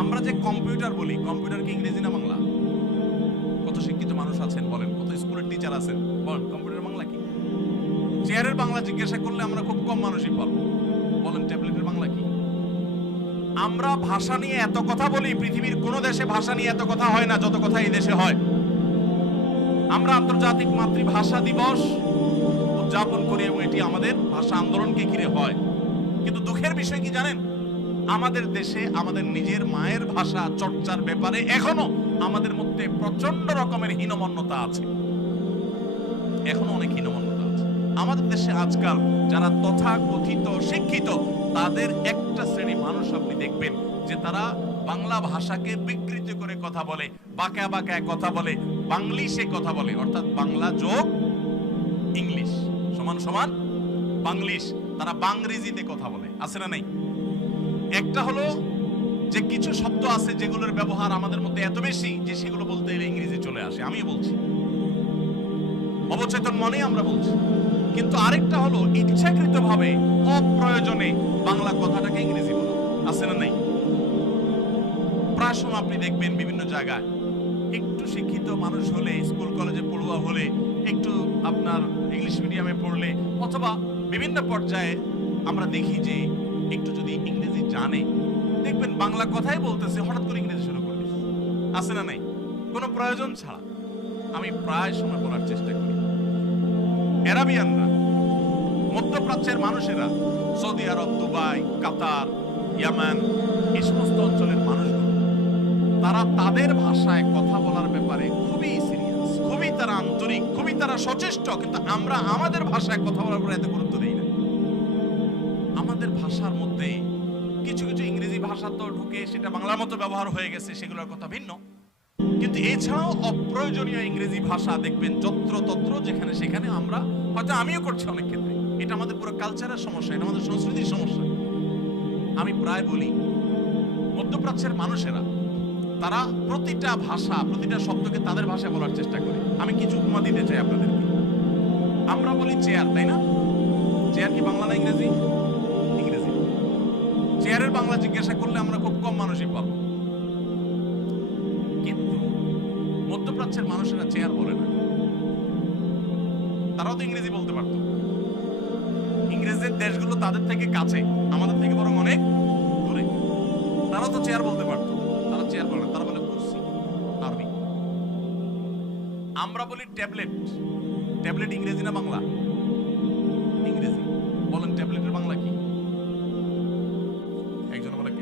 আমরা যে কম্পিউটার বলি কম্পিউটার কি ইংরেজি না বাংলা? কত শিক্ষিত মানুষ আছেন বলেন, কত স্কুলের টিচার আছেন? বলেন, কম্পিউটার বাংলা কি? চেয়ারের বাংলা জিজ্ঞাসা করলে আমরা খুব কম মানুষই পারব বলেন, ট্যাবলেটের বাংলা কি? আমরা ভাষা নিয়ে এত কথা বলি, পৃথিবীর কোন দেশে ভাষা নিয়ে এত কথা হয় না, যত কথা এই দেশে হয়। আমরা আন্তর্জাতিক মাতৃভাষা দিবস উদযাপন করি এবং এটি আমাদের ভাষা আন্দোলনকে ঘিরে হয়। কিন্তু দুঃখের বিষয় কি জানেন? আমাদের দেশে আমাদের নিজের মায়ের ভাষা চর্চার ব্যাপারে এখনও আমাদের মধ্যে প্রচণ্ড রকমের হীনমন্যতা আছে। এখনও অনেক হীনমন্যতা আছে। আমাদের দেশে আজকাল যারা তথাকথিত শিক্ষিত, তাদের একটা শ্রেণি মানুষ আপনি দেখবেন যে তারা বাংলা ভাষাকে বিকৃত করে কথা বলে, বাঁকা বাঁকা কথা বলে বাংলিশে কথা বলে। অর্থাৎ বাংলা যোগ ইংলিশ। সমান সমান বাংলিশ। তারা বাংরেজিতে কথা বলে। আছে না নেই? একটা হলো যে কিছু শব্দ আছে যেগুলোর ব্যবহার আমাদের মধ্যে এত বেশি যে সেগুলো বলতে গেলে ইংরেজি চলে আসে, আমিও বলছি। অবচেতন মনে আমরা বলছি। কিন্তু আরেকটা হলো ইচ্ছাকৃত ভাবে অপ্রয়োজনে বাংলা কথাটাকে ইংরেজি বলা। আছে না নাই? প্রায় সময় আপনি দেখবেন বিভিন্ন জায়গায় একটু শিক্ষিত মানুষ হলে, স্কুল, কলেজে পড়ুয়া হলে, একটু আপনার ইংলিশ মিডিয়ামে পড়লে, অথবা বিভিন্ন পর্যায়ে আমরা দেখি যে একটু যদি ইংরেজি জানে, দেখবেন বাংলা কথাই বলতেছে, হঠাৎ করে ইংরেজি শুরু করে দিচ্ছে। আছে না নাই? কোনো প্রয়োজন ছাড়া আমি প্রায় সময় বলার চেষ্টা করি। অ্যারাবিয়ানরা, মধ্যপ্রাচ্যের মানুষেরা, সৌদি আরব, দুবাই, কাতার, ইয়ামান, এই সমস্ত অঞ্চলের মানুষগুলো, তারা তাদের ভাষায় কথা বলার ব্যাপারে খুবই সিরিয়াস খুবই তারা আন্তরিক, খুবই তারা সচেষ্ট, কিন্তু আমরা আমাদের ভাষায় কথা বলার উপর এত গুরুত্ব দিই না। আমাদের ভাষার মধ্যে কিছু কিছু ইংরেজি ভাষা তো ঢুকে সেটা বাংলার মতো ব্যবহার হয়ে গেছে, সেগুলোর কথা ভিন্ন। কিন্তু এছাড়াও অপ্রয়োজনীয় ইংরেজি ভাষা দেখবেন যত্র তত্র যেখানে সেখানে আমরা, হয়তো আমিও করছি অনেক ক্ষেত্রে। এটা আমাদের পুরো কালচারের সমস্যা, এটা আমাদের সংস্কৃতির সমস্যা। আমি প্রায় বলি, মধ্যপ্রাচ্যের মানুষেরা, তারা প্রতিটা ভাষা, প্রতিটা শব্দকে তাদের ভাষায় বলার চেষ্টা করে। আমি কিছু উপমা দিতে চাই আপনাদেরকে। আমরা বলি চেয়ার তাই না? চেয়ার কি বাংলা না ইংরেজি ইংরেজি? চেয়ারের বাংলা জিজ্ঞাসা করলে আমরা খুব কম মানুষই পাবো। কিন্তু মধ্যপ্রাচ্যের মানুষেরা চেয়ার বলে না। তারাও তো ইংরেজি বলতে পারতো। ইংরেজের দেশগুলো তাদের থেকে কাছে আমাদের থেকে বরং অনেক দূরে। তারাও তো চেয়ার বলতে পারতো। তারা চেয়ার বলে না, তারা বলে কুরসি আরবি। আমরা বলি ট্যাবলেট। ট্যাবলেট ইংরেজি না বাংলা?